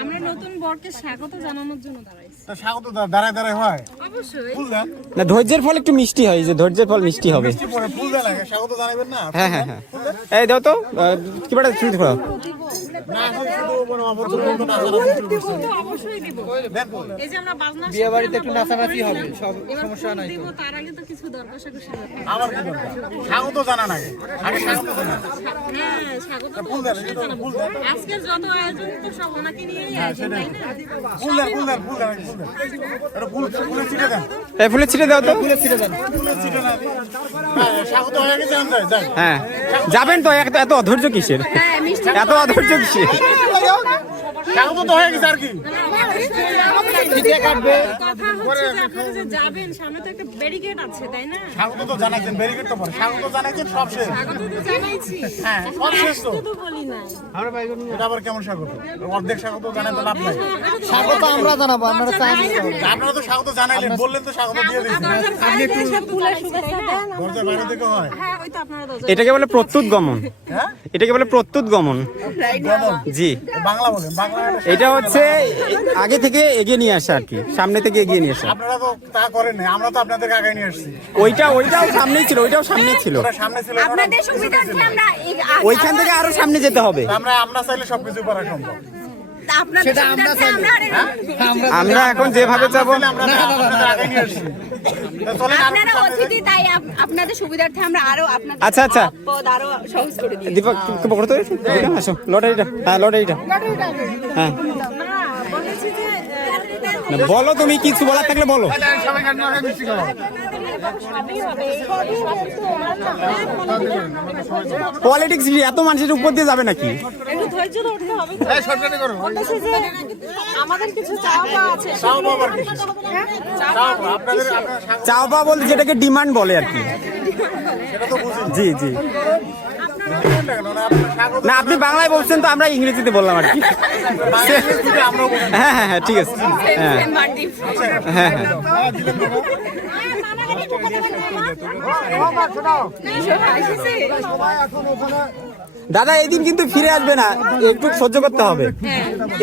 আমরা নতুন বরকে স্বাগত জানানোর জন্য দাঁড়াইছি। তো স্বাগত দাঁড়ায় দাঁড়ায় হয় অবশ্যই। ফুল দেন না, ধৈর্যের ফল একটু মিষ্টি হয়, যে ধৈর্যের ফল মিষ্টি হবে। মিষ্টি পরে ফুল দেন লাগে স্বাগত জানাবেন না। হ্যাঁ হ্যাঁ হ্যাঁ, এই দাও তো কি বড় শুরু করো। না এখন শুধু কোনো অপরচুন তো না জানা তো অবশ্যই দিব। এই যে আমরা বাজনা বিয়ে বাড়িতে একটু নাচানাচি হবে, সব সমস্যা নাই তো। তার আগে তো কিছু দরকার সাথে আমার কি দরকার স্বাগত জানা লাগে আগে স্বাগত জানা। হ্যাঁ, স্বাগত তো অবশ্যই জানাবো। আজকের যত আয়োজন তো সব ওনাকে নিয়েই আয়োজন, তাই না? ফুল দেন ফুল দেন ফুল দেন ফুল দেন এটা ফুল ফুলে ছিটে দেন এই ফুলের ছিটে দাও তো। ফুলের ছিটে দেন ফুলের ছিটে না হ্যাঁ স্বাগত হয়ে গেছে আমরা যাই। হ্যাঁ যাবেন তো, এত অধৈর্য কিসের, এত অধৈর্য কিসের? স্বাগত তো হয়ে গেছে আর কি কথা হচ্ছে যে আপনারা যে যাবেন সামনে তো একটা ব্যারিকেড আছে, তাই না? স্বাগত তো জানাইছেন ব্যারিকেড তো পরে স্বাগত জানাইছেন সব শেষ। স্বাগত তো জানাইছি। হ্যাঁ সব শেষ তো তো বলি না। এটা আবার কেমন স্বাগত অর্ধেক স্বাগত জানাই তো লাভ নাই। স্বাগত আমরা জানাবো, আপনারা চান আপনারা তো স্বাগত জানাইলেন বললেন তো স্বাগত দিয়ে দিয়েছেন। আপনি একটু ফুলের শুভেচ্ছা দেন। দরজার বাইরে থেকে হয় হ্যাঁ, ওই তো আপনারা দরজা। এটাকে বলে প্রত্যুৎ গমন। হ্যাঁ এটাকে বলে প্রত্যুৎ গমন। জি, বাংলা বলেন বাংলা এটা হচ্ছে আগে থেকে এগিয়ে নিয়ে আসা আর কি, সামনে থেকে এগিয়ে নিয়ে আসা। আপনারা তো তা করেন না আমরা তো আপনাদের আগে নিয়ে আসছি। ওইটাও সামনেই ছিল, ওইটাও সামনে ছিল। ওরা সামনে ছিল আপনাদের সুবিধার্থে আমরা ওইখান থেকে আরো সামনে যেতে হবে। আমরা চাইলে সবকিছু করা সম্ভব। আপনাদের সুবিধার্থে আমরা এখন যেভাবে যাবো, আমরা আপনাদের আগে নিয়ে আসছি। তো চলেন আপনারা অতিথি, তাই আপনাদের সুবিধার্থে আমরা আরো আপনাদের আচ্ছা, আচ্ছা। পদ আরো সহজ করে দিই। দীপক কি বলো তো, আসো লটারিটা। হ্যাঁ লটারিটা, হ্যাঁ বলেছি যে না, বলো তুমি কিছু বলার থাকলে বলো। সবাই গান গাওয়া মিষ্টি খাওয়া পলিটিক্স এত মানুষের উপর দিয়ে যাবে নাকি? একটু ধৈর্য ধরতে হবে তো। এই সরকারি করো বলতেছি যে আমাদের কিছু চাওয়া আছে। চাও বাবার কি চাও আপনাদের চাও পাওয়া বলতে যেটাকে ডিমান্ড বলে আর কি। সেটা তো বুঝি জি জি, স্বাগত না আপনি বাংলায় বলছেন তো আমরা ইংরেজিতে বললাম আর কি। আমরা হ্যাঁ হ্যাঁ হ্যাঁ, ঠিক আছে। হ্যাঁ হ্যাঁ হ্যাঁ, দাদা এই দিন কিন্তু ফিরে আসবে না, একটু সহ্য করতে হবে।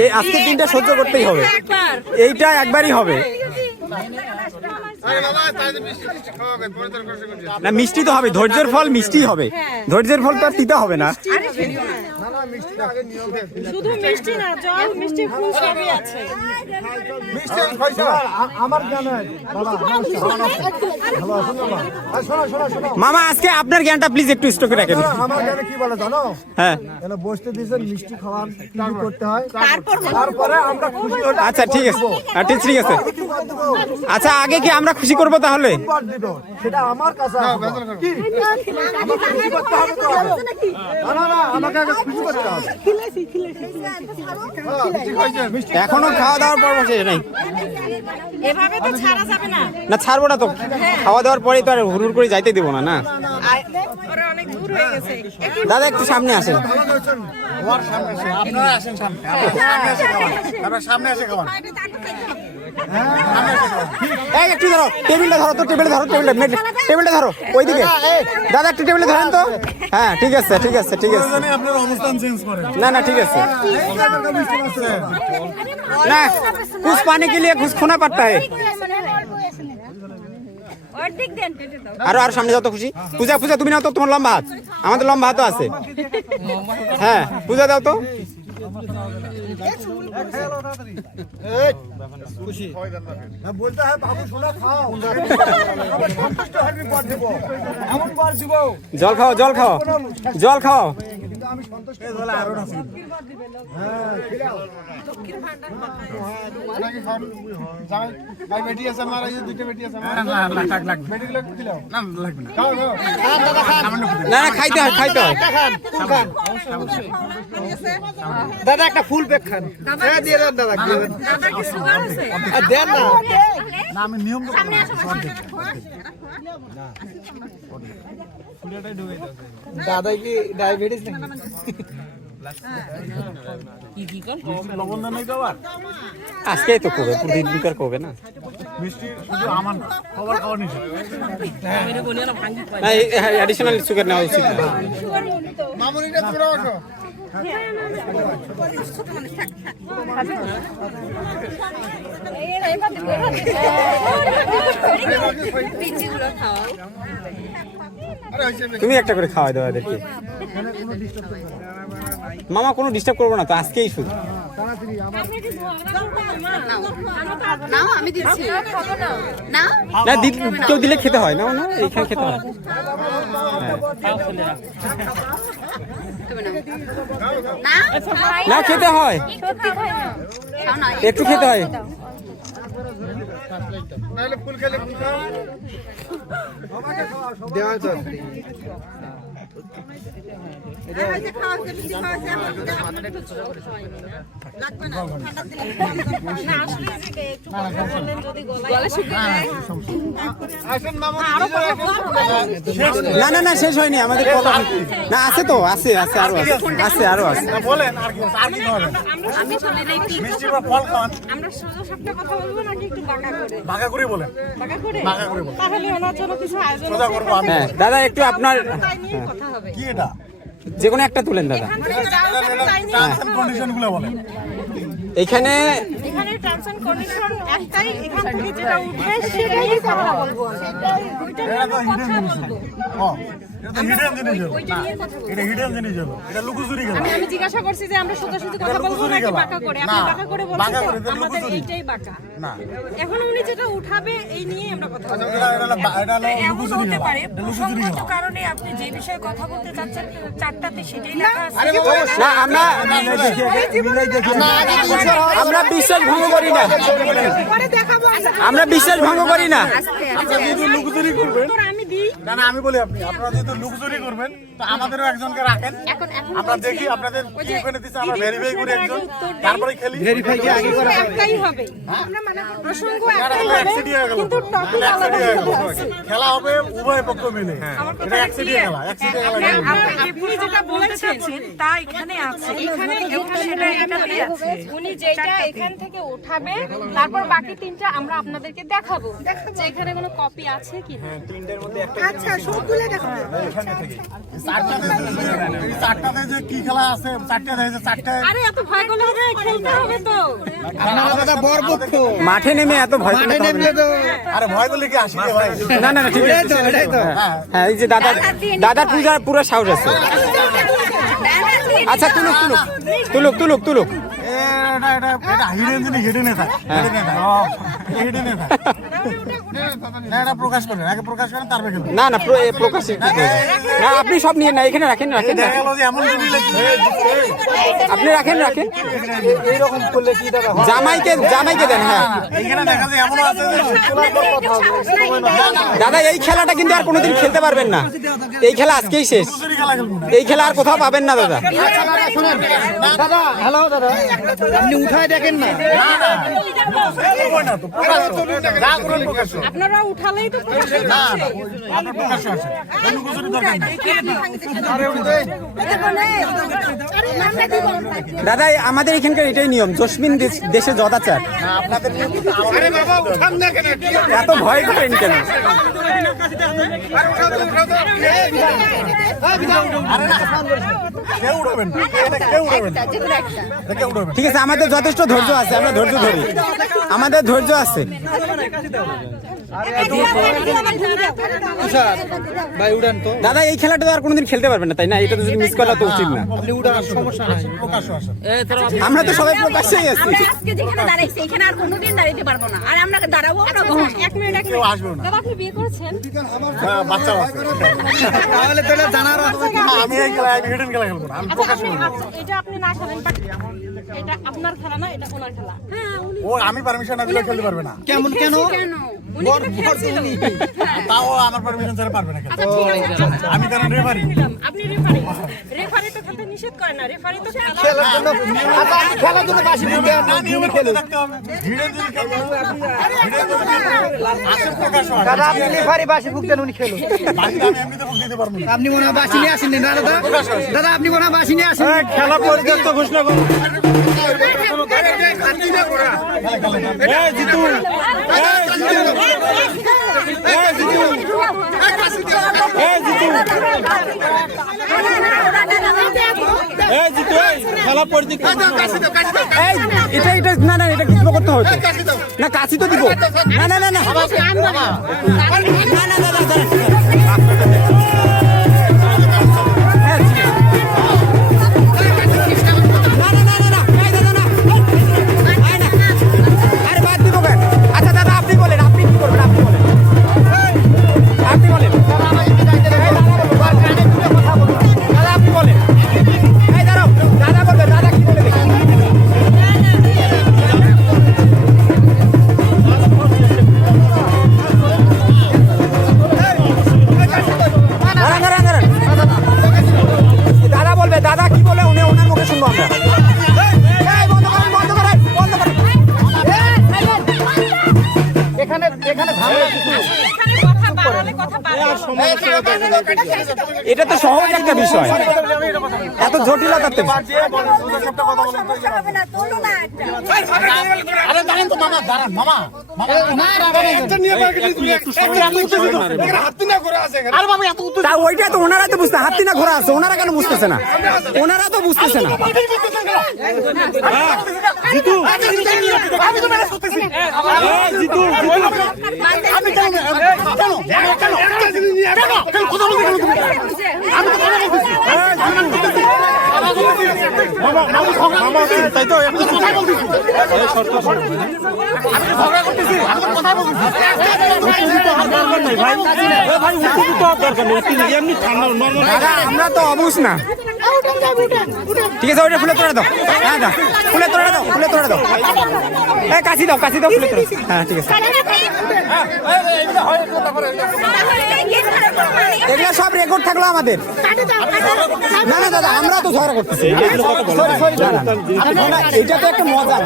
এই আজকের দিনটা সহ্য করতেই হবে, এইটা একবারই হবে। না মিষ্টি তো হবে, ধৈর্যের ফল মিষ্টি হবে, ধৈর্যের ফল তো আর দিতে হবে না। শুধু মিষ্টি না, জল মিষ্টি ফুল সবই আছে। আমার জানেন মামা আজকে আপনার জ্ঞানটা প্লিজ একটু স্টকে রাখেন। আমার জানে কি বলে জানো হ্যাঁ এখানে বসতে দিয়েছেন মিষ্টি খাওয়ান কি করতে হয় তারপরে আমরা খুশি হলে আচ্ছা ঠিক আছে, ঠিক আছে। আচ্ছা আগে কি আমরা খুশি করবো তাহলে? সেটা আমার কাছে কি আমাকে খুশি করতে হবে তো না না আমাকে আগে খুশি করতে হবে এখনো খাওয়া দাওয়ার পর বসে নাই এভাবে তো ছাড়া যাবে না। না, ছাড়বো না তো, খাওয়া দাওয়ার পরেই তো আর হুড় করে যাইতে দেবো না। না ওরা অনেক দূর হয়ে গেছে। দাদা একটু সামনে আসেন। আপনারা আসেন সামনে আপনারা সামনে এসে খাওয়ান এই একটু ধরো, টেবিলটা ধরো তো, টেবিলটা ধরো ওইদিকে। দাদা একটু টেবিলে ধরেন তো। হ্যাঁ ঠিক আছে ঠিক আছে ঠিক আছে। আপনার অবস্থান চেঞ্জ করেন না না ঠিক আছে। না কুছ পানি के लिए कुछ खोना पड़ता है। আরো আর সামনে যাও তো খুশি। পূজা পূজা তুমি নাও তো, তোমার লম্বা হাত, আমাদের লম্বা হাতও আছে। হ্যাঁ পূজা দাও তো। বলতে হয় বাবু সোনা খাও সন্তুষ্ট হবি পর দেব এমন পর দিব জল খাও জল খাও জল খাও। কিন্তু আমি সন্তুষ্ট হলে আরো না হ্যাঁ খিলাও নাকি খাও যাই ভাই বেটি আছে আমার এই দুটো বেটি আছে আমার না লাগবে বেটি গুলো খিলাও না লাগবে না খাও খাও দাদা খান না না খাইতে হয় খাইতে হয়। খান দাদা একটা ফুল পেক খান হ্যাঁ দিয়ে দেন দাদা দিয়ে দেন দাদা কি সুগার আছে? দেন না না আমি নিয়ম সামনে আসো। দাদা কি ডায়াবেটিস নাকি? আজকেই তো করবে, প্রতিদিন বিকার করবে না। অ্যাডিশনাল সুগার নেওয়া উচিত না। মামুনিটা ছোড়া ওঠো। তুমি একটা করে খাওয়াই দাও এদেরকে। মামা কোনো ডিস্টার্ব করবো না তো, আজকেই শুধু। নাও আমি দিচ্ছি না না কেউ দিলে খেতে হয় না, না এইখানে খেতে হয়। না খেতে হয়, একটু খেতে হয়। নাহলে ফুল খেলে ফুল খাও। দেওয়া তো আসেন মামুনি। না না না শেষ হয়নি আমাদের কথা। না আছে তো, আছে আছে আরো আছে, আছে আরো আছে। বলেন আর কি আর কি খাবেন? আমি চলে নাই ঠিক মিষ্টি বা ফল খান। আমরা সোজা সাপটা কথা বলবো নাকি একটু বাঁকা করে? ভাগা করে বলেন। বাঁকা করে? ভাগা করে বলেন। তাহলে ওনার জন্য কিছু আয়োজন সোজা করবো আমি। হ্যাঁ দাদা একটু আপনার তাই নিয়ে কথা হবে। কি এটা? যে কোনো একটা তুলেন দাদা। টার্মস এন্ড কন্ডিশন গুলো বলেন। এইখানে এখানে টার্মস এন্ড কন্ডিশন একটাই, এখান থেকে যেটা উঠবে সেটাই কথা বলবো। ওইটা এটা তো হিডেন জিনিস। হ্যাঁ, এটা তো হিডেন জিনিস হলো। ওইটা নিয়ে কথা বলবো। এটা হিডেন জিনিস হলো। এটা লুকোচুরি গেল। আমি জিজ্ঞাসা করছি যে আমরা সোজা সোজা কথা বলবো নাকি বাঁকা করে? আপনি না, বাঁকা করে বাঁকা বলছেন করে, তো এটা আমাদের লুকোচুরি। এইটাই বাঁকা। না। এখন উনি যেটা উঠাবে এই নিয়ে আমরা কথা বলবো। এটা হলো এমন লুকোচুরি হতে গেল। পারে এটা লুকোচুরি গেল। প্রসঙ্গত কারণে আপনি যে বিষয়ে কথা বলতে চাচ্ছেন চারটাতে সেটাই লেখা আছে। না আমরা বিশ্বাস ভঙ্গ করি না, আমরা বিশ্বাস ভঙ্গ করি না। আপনারা যেহেতু লুকোচুরি করবেন, উত্তর আমি দিই। না না আমি বলি আপনি, আপনারা যেহেতু লুকোচুরি করবেন তো আমাদেরও একজনকে রাখেন। আমরা দেখি আপনাদের কি ওখানে দিচ্ছে, আমরা ভেরিফাই করি একজন, তারপরে খেলি। ভেরিফাই কি আগে করা একটাই হবে। আমরা মানে প্রসঙ্গ এটা একটাই হলো হবে, একসিডিয়া গেল। কিন্তু টপিক এটা আলাদা একসিডিয়া গেল। আলাদা আছে। খেলা হবে উভয় পক্ষ মিলে। এটা একসিডিয়া খেলা, একসিডিয়া খেলা গেল। আপনি যেটা বলতে চাচ্ছেন তা এখানে আছে, এখানে সেটা এটাতে আছে। উনি যেটা এখান থেকে উঠাবে তারপর বাকি তিনটা আমরা আপনাদেরকে দেখাবো যে এখানে কোনো কপি আছে কি না। আচ্ছা সবগুলো দেখাবো। চারটাতে যে কি খেলা আছে, চারটায় আরে এত ভয় করলে হবে, খেলতে হবে তো। আপনারা দাদা বরপক্ষ মাঠে নেমে এত ভয় পেলে মাঠে তো হবে নেমলে না। তো আরে ভয় করলে কি আসি রে ভাই? না না না ঠিক আছে। এটাই তো হ্যাঁ এই যে দাদার পূজার পুরো সাহস আছে। আচ্ছা তুলুক তুলুক তুলুক তুলুক তুলুক। এটা হিডেন জিনিস, হিডেনে থাকে। হিডেনে থাকে। না এটা প্রকাশ করেন, আগে প্রকাশ করেন তারপরে খেলবেন। না না প্রকাশে কি করবে? না আপনি সব নিয়ে না, এখানে রাখেন রাখেন দেখা গেল যে এমন জিনিস আপনি রাখেন রাখেন। এইরকম করলে কি দাদা হয়? জামাইকে দেন। হ্যাঁ এইখানে দেখা যায় এমন আছে যে দাদা এই খেলাটা কিন্তু আর কোনোদিন খেলতে পারবেন না, এই খেলা আজকেই শেষ। লুকোচুরি খেলা খেলবো না। এই খেলা আর কোথাও পাবেন না দাদা। দাদা হ্যালো দাদা আপনি উঠায় দেখেন না করবো না তো, প্রকাশ করুন। যা করুন প্রকাশ করুন। আপনারা উঠালেই তো প্রকাশ না, হচ্ছে। আপনার প্রকাশ আছে। লুকোচুরি দরকার নেই। দাদা আমাদের এখানকার এটাই নিয়ম, জসমিন দেশে যদাচার। আপনাদের নিয়ে কিন্তু আরে বাবা উঠান না কেন? এত ভয় করেন কেন? আরে না, কেউ উঠাবেন না। কেউ উঠাবেন না। কেউ উঠাবেন না। ঠিক আছে আমাদের যথেষ্ট ধৈর্য আছে, আমরা ধৈর্য ধরি, আমাদের ধৈর্য আছে। তুষার ভাই উড়ান তো দাদা এই খেলাটা তো আর কোনোদিন খেলতে পারবেন না তাই না? এটা তো যদি মিস করা তো উচিত না। আপনি উড়ান সমস্যা নাই প্রকাশ আছে। আমরা তো সবাই প্রকাশ্যেই আছি। আমরা আজকে যেখানে দাঁড়াইছি এখানে আর কোনোদিন দাঁড়াইতে পারবো না, আর আমরা দাঁড়াবো না কখনো। এক মিনিট কেউ আসবে না। দাদা আপনি বিয়ে করেছেন? হ্যাঁ, বাচ্চা আছে। তাহলে তো এটা জানার আমি এই খেলা, আমি হিডেন খেলা খেলবো না। আমি আচ্ছা প্রকাশ আপনি করবো। আচ্ছা, এটা আপনি না খেলেন বাট এটা আপনার খেলা না, এটা ওনার খেলা। হ্যাঁ উনি ও আমি পারমিশন না দিলে খেলতে পারবে না। কেমন কেন কেন উনি তাও আমার পারমিশন ছাড়া পারবে না খেলতে। আচ্ছা ঠিক আছে আমি কারণ রেফারি। আপনি রেফারি রেফারি তো খেলতে নিষেধ করে না রেফারি তো খেলার জন্য আচ্ছা, আপনি খেলার জন্য বাসি ফুট দেন না, নিয়মে খেলুন। আসল প্রকাশ হয়। দাদা আপনি রেফারি বাসি ফুট দেন, উনি খেলুন। বাকিটা আমি এমনিতে ভোট দিতে পারবো না। আপনি মনে হয় বাসি নিয়ে আসেননি না দাদা? দাদা আপনি মনে হয় বাসি নিয়ে আসেন। খেলা পরিত্যক্ত ঘোষণা করুন। খেলা পরিত্যক্ত এটা এটা না না এটা কিছু করতে হবে তো। না কাশি তো দিব না না না না না না না এটা তো সহজ একটা বিষয়, এত জটিলতা আরে দাঁড়ান তো মামা, দাঁড়ান মামা। ওইটা তো ওনারা তো বুঝতে হাতি না ঘোরা আছে, ওনারা কেন বুঝতেছে না? ওনারা তো বুঝতেছে না। তাই তো আমি কথা বলতেছি। আমরা তো অবুঝ না। ঠিক আছে ওইটা ফুলে তোড়া দাও। হ্যাঁ দাও ফুলে তোড়া দাও, ফুলে তোড়া দাও। কাশি দাও, কাশি দাও, ফুলে তোড়া। হ্যাঁ ঠিক আছে। এগুলো সব রেকর্ড থাকলো আমাদের। না না দাদা আমরা তো ঝগড়া করতেছি। এটা তো একটা মজা,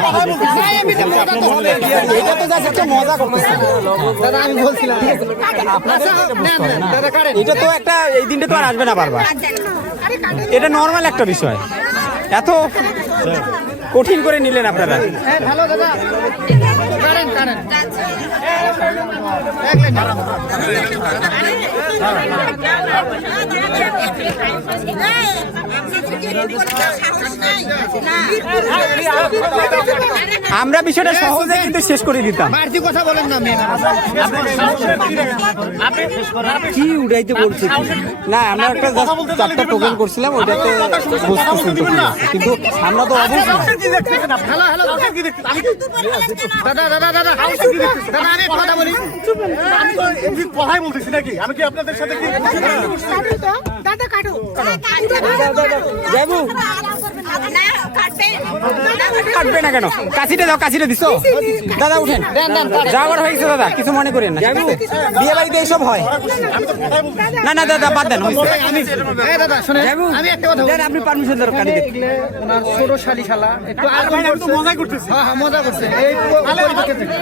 এটা তো জাস্ট একটা মজা করতেছি। দাদা আমি বলছিলাম এটা তো একটা এই দিনটা তো আর আসবে না বারবার। এটা নর্মাল একটা বিষয়, এত কঠিন করে নিলেন আপনারা। ভালো দাদা কারেন কারেন আমরা বিষয়টা সহজে কিন্তু শেষ করে দিতাম। বাড়তি কথা বলেন না মেয়ে কি উড়াইতে বলছি না, আমরা একটা চারটা প্রোগ্রাম করছিলাম, ওইটাতে বুঝতেছি কিন্তু আমরা তো অবশ্যই হ্যালো হ্যালো দাদা দাদা দাদা দাদা আমি কথা বলি। আমি তো এমনি কথাই বলতেছি নাকি, আমি কি আপনাদের সাথে কি দাদা কাটো যাবো কাটবে না কেন? কাশিটা দাও, কাশিটা দিছো দাদা, উঠেন যাওয়ার হয়ে গেছে দাদা, কিছু মনে করেন না। বিয়ে বাড়িতে এইসব হয় না। না দাদা বাদ দেন। দাদা শুনে আমি একটা কথা বলি, আপনি পারমিশন দেন। ওনার ছোট শালি শালা একটু আগুন করছে, মজা করতেছি। হ্যাঁ হ্যাঁ মজা করছে এই পরিপ্রেক্ষিতে থেকে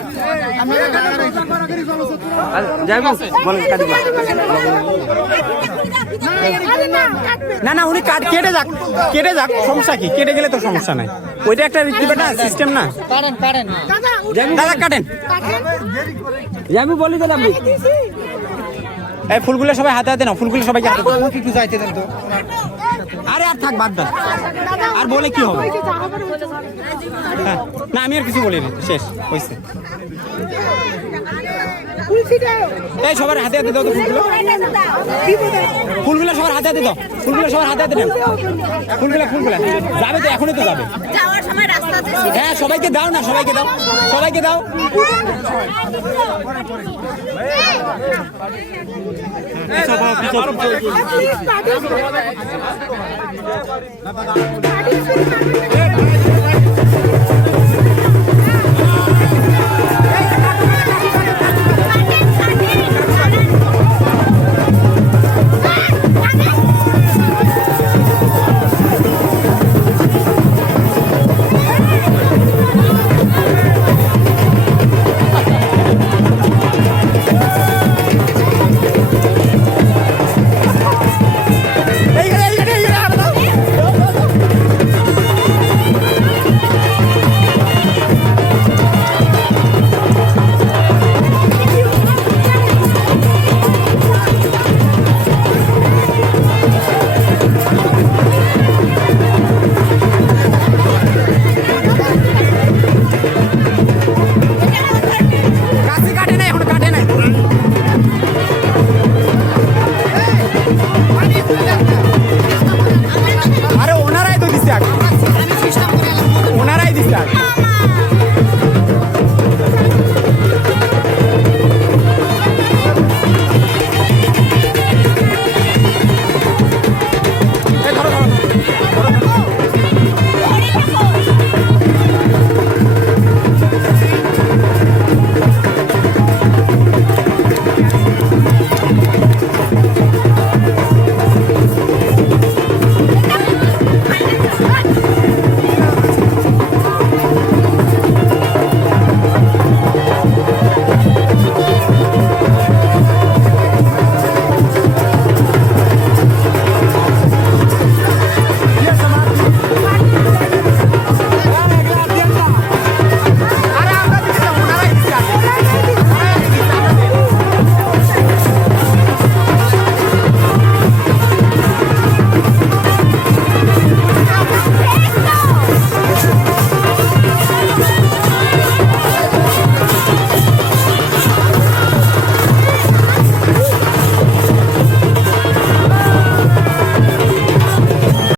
যাবো বলেন কাটবে না না উনি কেটে যাক, কেটে যাক, সমস্যা কি? কেটে গেলে তো সমস্যা নাই, ওইটা একটা সিস্টেম না। কারেন কারেন দাদা কাটেন যাবো বলি দাদা। আপনি এই ফুলগুলো সবাই হাতে হাতে নাও, ফুলগুলো সবাইকে হাতে দাও। একটু যাইতে দেন তো। আরে আর থাক বাদ দাও, আর বলে কি হবে? হ্যাঁ না আমি আর কিছু বলিনি, শেষ হয়েছে। এই সবার হাতে হাতে দাও তো ফুলগুলো, ফুলগুলো সবার হাতে হাতে দাও, ফুলগুলো সবার হাতে হাতে দাও, ফুলগুলো ফুলগুলো যাবে তো, এখনই তো যাবে। যাওয়ার সময় রাস্তাতে হ্যাঁ সবাইকে দাও না, সবাইকে দাও, সবাইকে দাও। Party